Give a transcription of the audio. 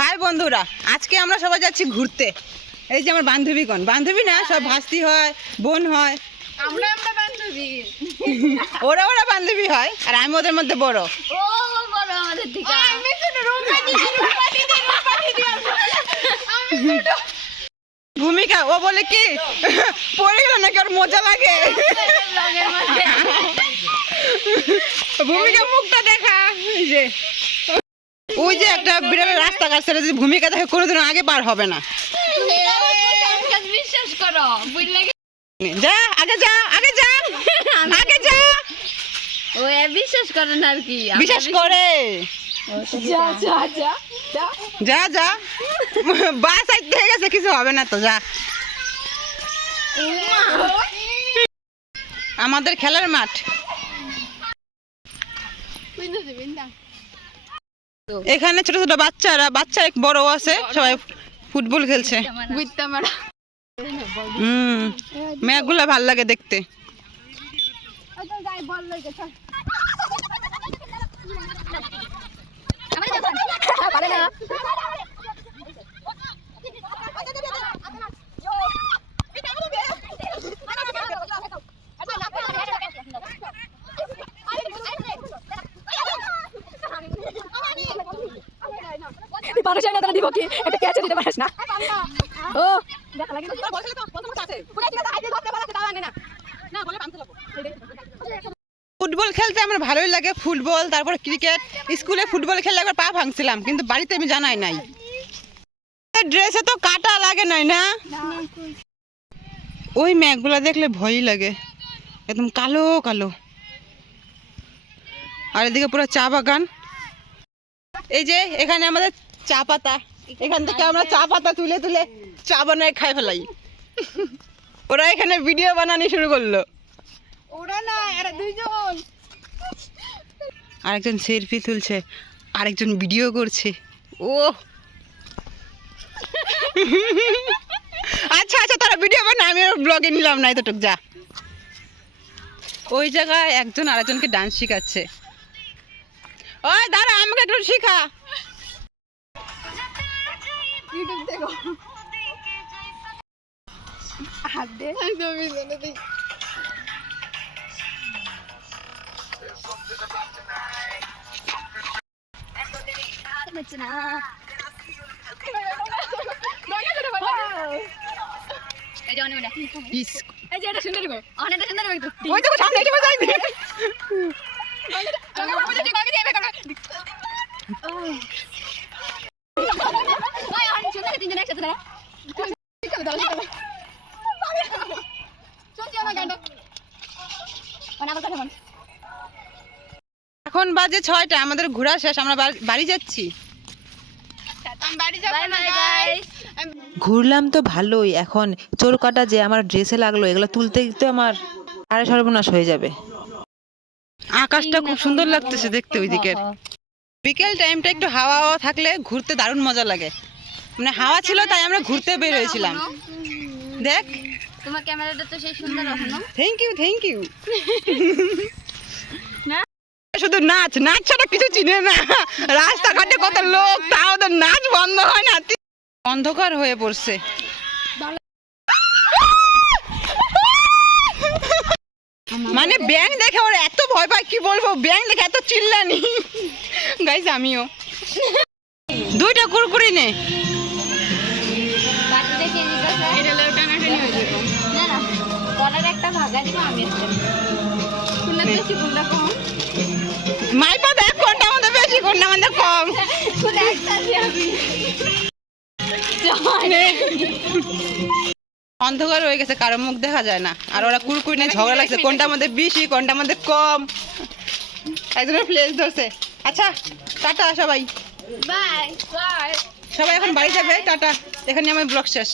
High বন্ধুরা, আজকে আমরা সবাই যাচ্ছি ঘুরতে। এই যে আমার বান্ধবীগণ, বান্ধবী না সব ভাস্তি হয়, বোন হয়, আমরা বান্ধবী, ওরা বান্ধবী হয়, আর আমি ওদের মধ্যে বড়। ও বড় আমাদের থেকে আমি তো রূপালি ভূমিকা ও বলে কি পড়ে গেল নাকি, ওর মজা লাগে। ভূমিকা মুখটা দেখা, এই যে ওই যে একটা বিড়ালের রাস্তা কাটছে, যদি ভূমিকা দেখে কোনোদিনও আগে পার হবে না। বিশ্বাস করো, বুঝলে যা আগে যা, আগে যা, আগে যা। ও বিশ্বাস করে না আর কি, বিশ্বাস করে। যা যা যা যা যা, বাস আইতে হয়ে গেছে, কিছু হবে না তো, যা। আমাদের খেলার মাঠ, এখানে ছোট ছোট বাচ্চা এক বড় আছে, সবাই ফুটবল খেলছে। মেয়েগুলা ভাল লাগে দেখতে। পারছ না, তারা দিব কি একটা ক্যাচ দিতে পারিস না। ও ফুটবল খেলতে আমার ভালোই লাগে, ফুটবল, তারপর ক্রিকেট। স্কুলে ফুটবল খেললে একবার পা ভাঙছিলাম, কিন্তু বাড়িতে আমি জানাই নাই। ড্রেসে তো কাটা লাগে নাই না। ওই মেঘগুলা দেখলে ভয়ই লাগে, একদম কালো কালো। আর এদিকে পুরো চা বাগান। এই যে এখানে আমাদের চা পাতা, এখান থেকে আমরা চা পাতা তুলে তুলে চা বানায় খাই ফেলাই। ওরা এখানে ভিডিও বানানো শুরু করলো। ওরা না, এরা দুইজন। আরেকজন সেলফি তুলছে, আরেকজন ভিডিও করছে। ও আচ্ছা আচ্ছা, তারা ভিডিও বানা, আমি ব্লগে নিলাম না এতটুক। যা, ওই জায়গায় একজন আরেকজনকে ডান্স শিখাচ্ছে। ওই দাঁড়া, আমাকে একটু শিখা। ইউটিউব দেখো, হাত দে, আমি জানি দেই। ওই দেখো সামনে, এটা বাজাই দে। এখন বাজে 6টা, আমাদের ঘোরা শেষ, আমরা বাড়ি যাচ্ছি। ঘুরলাম তো ভালোই, এখন চোর কাটা যে আমার ড্রেসে লাগলো, এগুলো তুলতে তো আমার আরে সর্বনাশ হয়ে যাবে। আকাশটা খুব সুন্দর লাগতেছে দেখতে ওই দিকের। বিকেল টাইমটা একটু হাওয়া হাওয়া থাকলে ঘুরতে দারুণ মজা লাগে। মানে হাওয়া ছিল তাই আমরা ঘুরতে বের হয়েছিলাম। দেখ তোমার ক্যামেরাটা তো সেই সুন্দর এখনো। Thank you. শুধু নাচ ছাড়া কিছু চিনে না। রাস্তাঘাটে কত লোক, তাও ওদের নাচ বন্ধ হয় না। অন্ধকার হয়ে পড়ছে। মানে ব্যাং দেখে ওরা এত ভয় পায়, কি বলবো, ব্যাং দেখে এত চিল্লানি। গাইস আমিও 2টা কুরকুরি নে। মাইপা দেখ কোনটা আমাদের বেশি, কোনটা আমাদের কম। অন্ধকার হয়ে গেছে, কারো মুখ দেখা যায় না। আর ওরা কুরকুরি নিয়ে ঝগড়া লাগছে, কোনটা আমাদের বেশি, কোনটা আমাদের কম। একজনের প্লেস ধরছে। আচ্ছা টাটা সবাই, বাই বাই। সবাই এখন বাড়ি যাবে, টাটা। এখানে আমার ব্লগ শেষ।